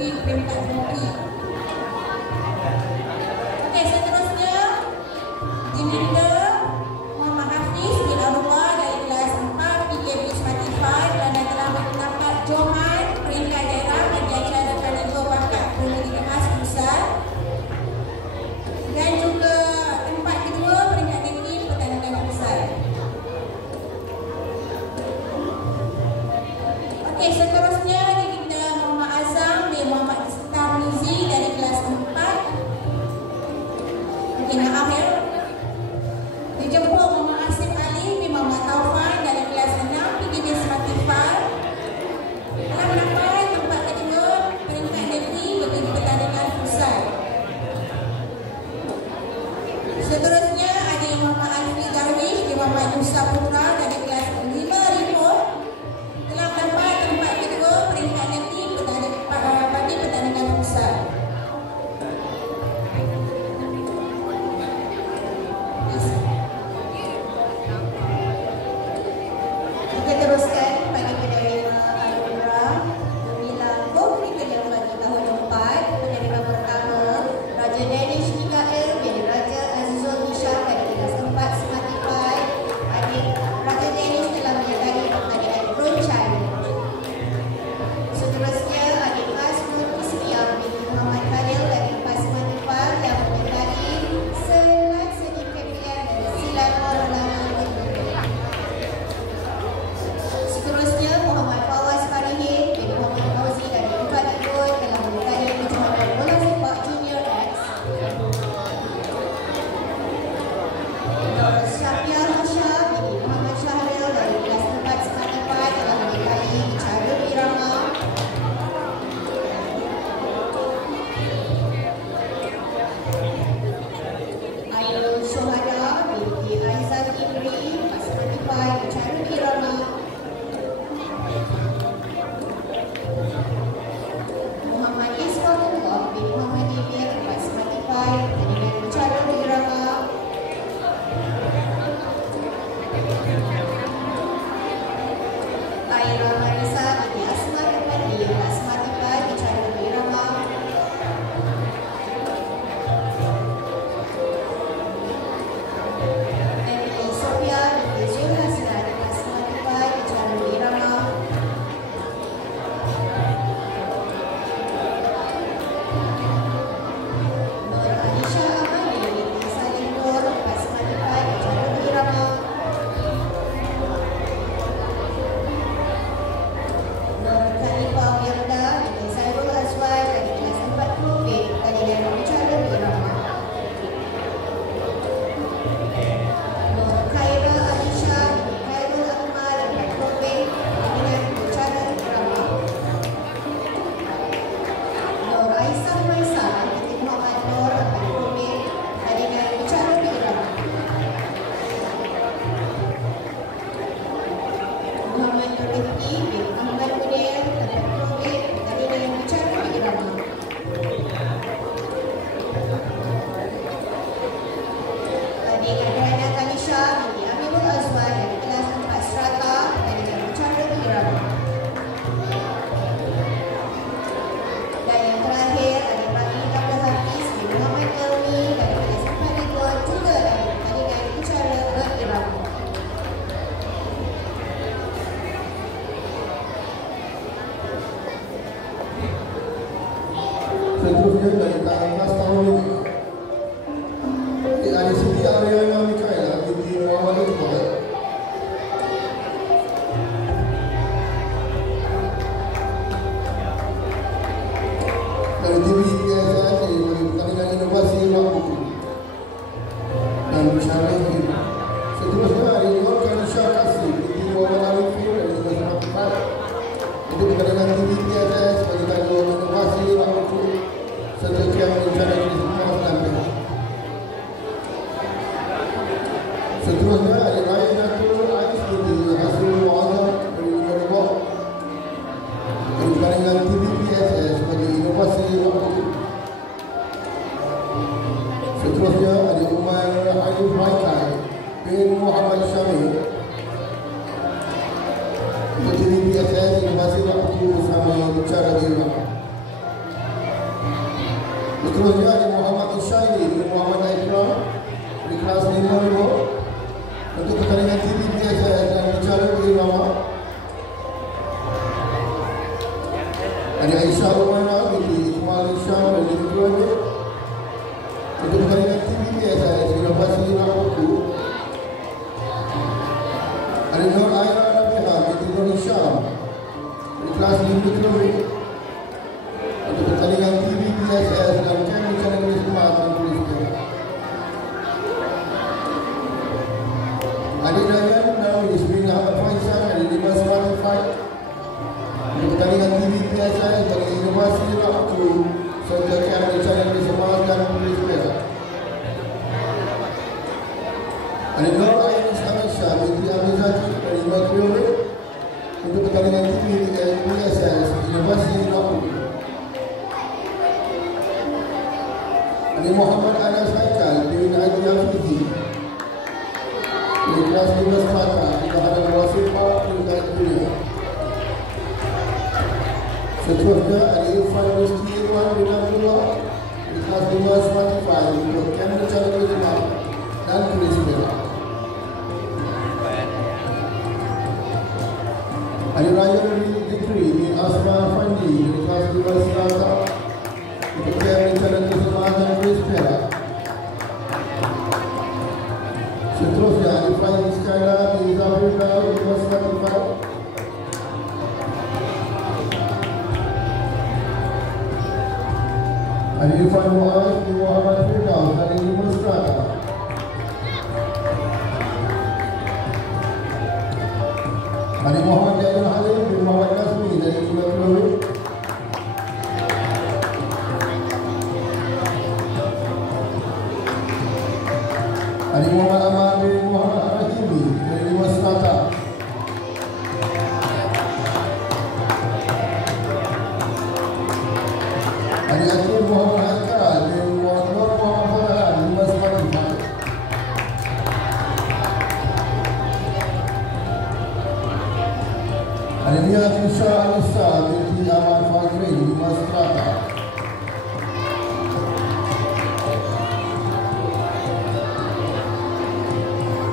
Negeri peringkat negeri. Okey, seterusnya Dinda Muhammad Hafiz bin Arwah dari kelas 4 PKP Spotify kerana telah mendapat johan peringkat daerah di acara Karnival Bakat Negeri Kemas Pusat dan juga tempat kedua peringkat negeri pertandingan pusat. Okey, seterusnya Dinda Muhammad Azam bin Muhammad Tarmizi dari kelas 4 Dinda Akhir. Dijemput Muhammad Asif Ali bin Muhammad Taufan dari kelas 6 PKP Spotify telah mendapat tempat kedua peringkat negeri bagi pertandingan pusat. Seterusnya ada Muhammad Alfi Darwish bin Muhammad Musa Putra dari kelas 5 Ripo telah mendapat tempat kedua peringkat negeri bagi pertandingan pusat. Kita teruskan pada penerima anugerah Gemilang Putri Kedua bagi tahun 4. Penerima pertama Raja Danish Mikael bin Raja Azizul Nisha dari kelas 4 Spotify. Adik Raja Danish telah menyertai pertandingan peroncai. Seterusnya adik Azmul Ismiah bin Muhammad Fadil dari kelas Spotify yang menyertai selat seni KPM dan silat orang lama. Seterusnya Muhammad Fawaz Farihin bin Muhammad Fauzi dari Empat Ikut telah menyertai kejuaraan bola sepak Junior X. Dr. Syafia Hasha bin Muhammad Syahril dari kelas 4 Spotify telah menyertai cara irama. Ainul Syuhada binti Aizat Ibri Spotify cara irama. Muhammad Ismailullah bin Muhammad Ibir Spotify dengan cara irama. Aira Marisa binti Asma Irfandi Spotify cara irama. Emily Sophia binti Zulhasna Spotify cara irama. Nur Anisha Amani binti Salim Nur Spotify cara irama. Nur Khalifa Wirda binti Sairul Azwar dari kelas 4 Kubik pertandingan cara irama. Nur Khaira Alisha binti Khairul Akmal dari Kubik pertandingan cara irama. Nur Aisyah Maisa binti Muhammad Nur dari Kubik pertandingan cara irama. Muhammad Nur Rifki bin Ahmad Munir dari Kubik pertandingan cara irama. Adik Adriana Kanisha binti Aminul Azwar dari kelas 4 Strata pertandingan cara irama. Dan yang terakhir adik Rahim Abdul Hafiz bin Muhammad Elmi dari kelas 4 Ikut juga dari pertandingan cara irama. Seterusnya dari kelas tahun ini ada Siti Ariana Mikaela binti Muhammad Iqbal. Dari TV PSS bagi pertandingan inovasi waktu dan syarih. Seterusnya ada Nur Kanisha Kasih binti Muhammad Arifin dari kelas 4. Itu pertandingan TV PSS bagi tajuk inovasi waktu seterusnya mencari semua penampilan. Seterusnya ada Raya Datul Ais binti Hasil Muazzam dari Universitas dari pertandingan TV PSS bagi inovasi waktu. Seterusnya ada Umar Arif Raikai bin Muhammad Syamil untuk TV PSS inovasi waktu bersama bicara di rumah. Seterusnya ada Muhammad Isyaini dan Muhammad Aikram di kelas 5 untuk pertandingan TV PSS dan bicara irama. Ada Aisyah Umairah binti Ikmal Isyam dan keluarga untuk pertandingan TV PSS Inovasi Rapoku. Ada Nur Aira Nabiha binti Nur Isyam di kelas 5 keluarga untuk pertandingan TV PSS dan Kami Channel Ismat dan Tulisnya. Adik Dayan Darwis bin Ahmad Faisal dari 5 Spotify untuk pertandingan TV PSS bagi Inovasi Rapoku serta Kami Channel Ismat dan Tulisnya. Ada Nur Aina Syah binti Abdul Zaki dari 5 keluarga untuk pertandingan TV PSS Inovasi Rapoku. Ada Muhammad Anas Haikal bin Haji Hafizi di kelas 5 Strata di bahagian Wasifah Peringkat Dunia. Seterusnya ada Irfan Rizki Irwan bin Abdullah di kelas 5 Spotify untuk Kamera Channel Islam dan Tulis Merah. Ada Ryan Dikri bin Asma Fandi di kelas 5 Strata untuk Kamera Channel Islam dan Tulis Merah. Seterusnya ada Fahim Iskandar bin Zafirullah di kelas 5. Ada Irfan Muaz bin Muhammad Firdaus dari 5 Strata. Ada Muhammad Jainal Halim bin Muhammad Nasmi dari 5 Keluar. Ada Muhammad Aman bin Muhammad Rahimi dari 5 Strata. Ada Akhil Muhammad Haikal bin Muhammad Fadlan 5 Spotify. Ada Nia Fisha Anissa binti Ahmad Fadrin 5 Strata.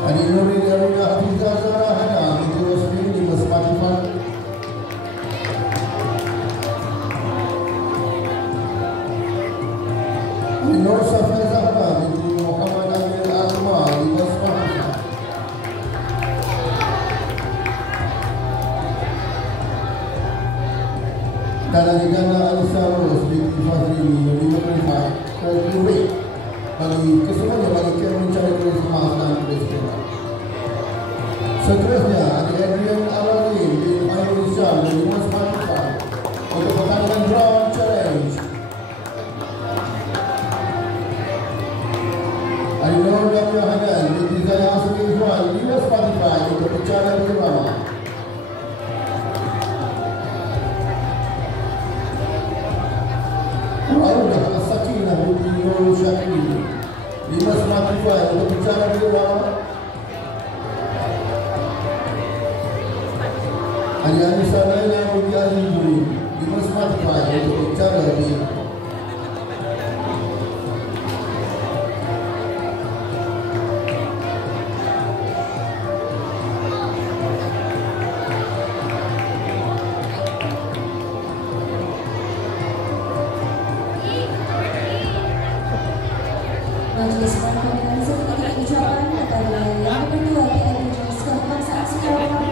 Ada Nuri Darina Hafizah Zahra Hana binti Rosmin 5 Spotify. Ada Nur Safia Zahra binti Muhammad Amir Azma 5 Spotify. Dan ada Gana Alisa Ros binti Fazli 5 Spotify. Terkurik bagi kesemuanya bagi Kamera Channel Islam dan Tulis Merah. Seterusnya ada Adrian Awazim bin Ayrul Syam dari 5 Spotify untuk pertandingan Brown Challenge. Ada Nur Damia Hanan binti Zaya Asri Izwan 5 Spotify untuk bicara irama. Audah As-Sakinah binti Nurul Syakir 5 Spotify untuk bicara irama. Ada Anissa Laila binti Azizuri 5 Spotify untuk bicara irama. Majelis Perundingan seketika ucapan kepada Yang Ketua PNJ Kebangsaan Sarawak.